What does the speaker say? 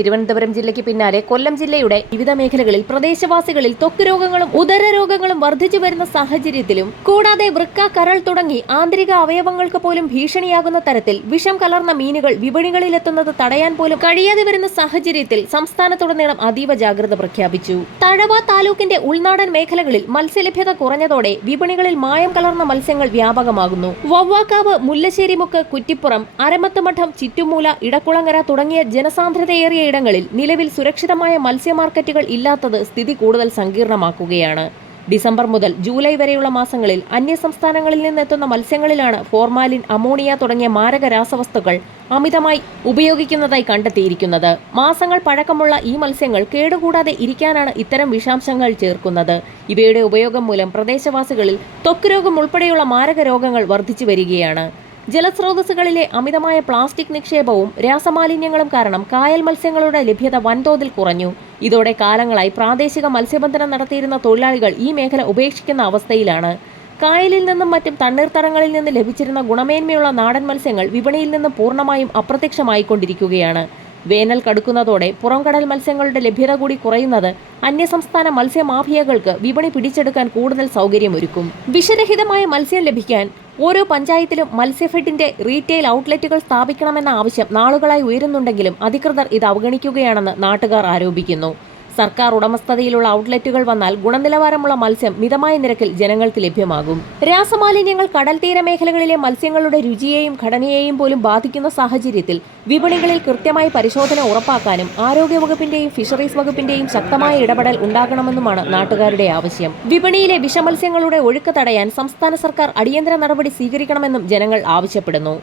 തിരുവനന്തപുരം ജില്ലയ്ക്ക് പിന്നാലെ കൊല്ലം ജില്ലയുടെ വിവിധ മേഖലകളിൽ പ്രദേശവാസികളിൽ ത്വക്ക് രോഗങ്ങളും ഉദര രോഗങ്ങളും വർദ്ധിച്ചു വരുന്ന സാഹചര്യത്തിലും കൂടാതെ വൃക്ക, കരൾ തുടങ്ങി ആന്തരിക അവയവങ്ങൾക്ക് പോലും ഭീഷണിയാകുന്ന തരത്തിൽ വിഷം കലർന്ന മീനുകൾ വിപണികളിലെത്തുന്നത് തടയാൻ പോലും കഴിയാതെ വരുന്ന സാഹചര്യത്തിൽ സംസ്ഥാനത്തുടനീളം അതീവ ജാഗ്രത പ്രഖ്യാപിച്ചു. തഴവ താലൂക്കിന്റെ ഉൾനാടൻ മേഖലകളിൽ മത്സ്യലഭ്യത കുറഞ്ഞതോടെ വിപണികളിൽ മായം കലർന്ന മത്സ്യങ്ങൾ വ്യാപകമാകുന്നു. വവ്വാക്കാവ്, മുല്ലശ്ശേരിമുക്ക്, കുറ്റിപ്പുറം, അരമത്ത് മഠം, ചിറ്റുമൂല, ഇടക്കുളങ്ങര തുടങ്ങിയ ജനസാന്ദ്രതയേറിയ ഇടങ്ങളിൽ നിലവിൽ സുരക്ഷിതമായ മത്സ്യ മാർക്കറ്റുകൾ ഇല്ലാത്തത് സ്ഥിതി കൂടുതൽ സങ്കീർണമാക്കുകയാണ്. ഡിസംബർ മുതൽ ജൂലൈ വരെയുള്ള മാസങ്ങളിൽ അന്യസംസ്ഥാനങ്ങളിൽ നിന്നെത്തുന്ന മത്സ്യങ്ങളിലാണ് ഫോർമാലിൻ, അമോണിയ തുടങ്ങിയ മാരക രാസവസ്തുക്കൾ അമിതമായി ഉപയോഗിക്കുന്നതായി കണ്ടെത്തിയിരിക്കുന്നത്. മാസങ്ങൾ പഴക്കമുള്ള ഈ മത്സ്യങ്ങൾ കേടുകൂടാതെ ഇരിക്കാനാണ് ഇത്തരം വിഷാംശങ്ങൾ ചേർക്കുന്നത്. ഇവയുടെ ഉപയോഗം മൂലം പ്രദേശവാസികളിൽ ത്വക്ക് രോഗം ഉൾപ്പെടെയുള്ള മാരക രോഗങ്ങൾ വർദ്ധിച്ചു വരികയാണ്. ജലസ്രോതസ്സുകളിലെ അമിതമായ പ്ലാസ്റ്റിക് നിക്ഷേപവും രാസമാലിന്യങ്ങളും കാരണം കായൽ മത്സ്യങ്ങളുടെ ലഭ്യത വൻതോതിൽ കുറഞ്ഞു. ഇതോടെ കാലങ്ങളായി പ്രാദേശിക മത്സ്യബന്ധനം നടത്തിയിരുന്ന തൊഴിലാളികൾ ഈ മേഖല ഉപേക്ഷിക്കുന്ന അവസ്ഥയിലാണ്. കായലിൽ നിന്നും മറ്റും തണ്ണീർത്തടങ്ങളിൽ നിന്ന് ലഭിച്ചിരുന്ന ഗുണമേന്മയുള്ള നാടൻ മത്സ്യങ്ങൾ വിപണിയിൽ നിന്ന് പൂർണ്ണമായും അപ്രത്യക്ഷമായിക്കൊണ്ടിരിക്കുകയാണ്. വേനൽ കടുക്കുന്നതോടെ പുറംകടൽ മത്സ്യങ്ങളുടെ ലഭ്യത കൂടി കുറയുന്നത് അന്യസംസ്ഥാന മത്സ്യമാഫിയകൾക്ക് വിപണി പിടിച്ചെടുക്കാൻ കൂടുതൽ സൗകര്യമൊരുക്കും. വിഷരഹിതമായ മത്സ്യം ലഭിക്കാൻ ഓരോ പഞ്ചായത്തിലും മത്സ്യഫെഡിന്റെ റീറ്റെയിൽ ഔട്ട്ലെറ്റുകൾ സ്ഥാപിക്കണമെന്ന ആവശ്യം നാളുകളായി ഉയരുന്നുണ്ടെങ്കിലും അധികൃതർ ഇത് അവഗണിക്കുകയാണെന്ന് നാട്ടുകാർ ആരോപിക്കുന്നു. സർക്കാർ ഉടമസ്ഥതയിലുള്ള ഔട്ട്ലെറ്റുകൾ വന്നാൽ ഗുണനിലവാരമുള്ള മത്സ്യം മിതമായ നിരക്കിൽ ജനങ്ങൾക്ക് ലഭ്യമാകും. രാസമാലിന്യങ്ങൾ കടൽ തീര മേഖലകളിലെ മത്സ്യങ്ങളുടെ രുചിയെയും ഘടനയെയും പോലും ബാധിക്കുന്ന സാഹചര്യത്തിൽ വിപണികളിൽ കൃത്യമായി പരിശോധന ഉറപ്പാക്കാനും ആരോഗ്യവകുപ്പിന്റെയും ഫിഷറീസ് വകുപ്പിന്റെയും ശക്തമായ ഇടപെടൽ ഉണ്ടാകണമെന്നുമാണ് നാട്ടുകാരുടെ ആവശ്യം. വിപണിയിലെ വിഷമത്സ്യങ്ങളുടെ ഒഴുക്ക് തടയാൻ സംസ്ഥാന സർക്കാർ അടിയന്തര നടപടി സ്വീകരിക്കണമെന്നും ജനങ്ങൾ ആവശ്യപ്പെടുന്നു.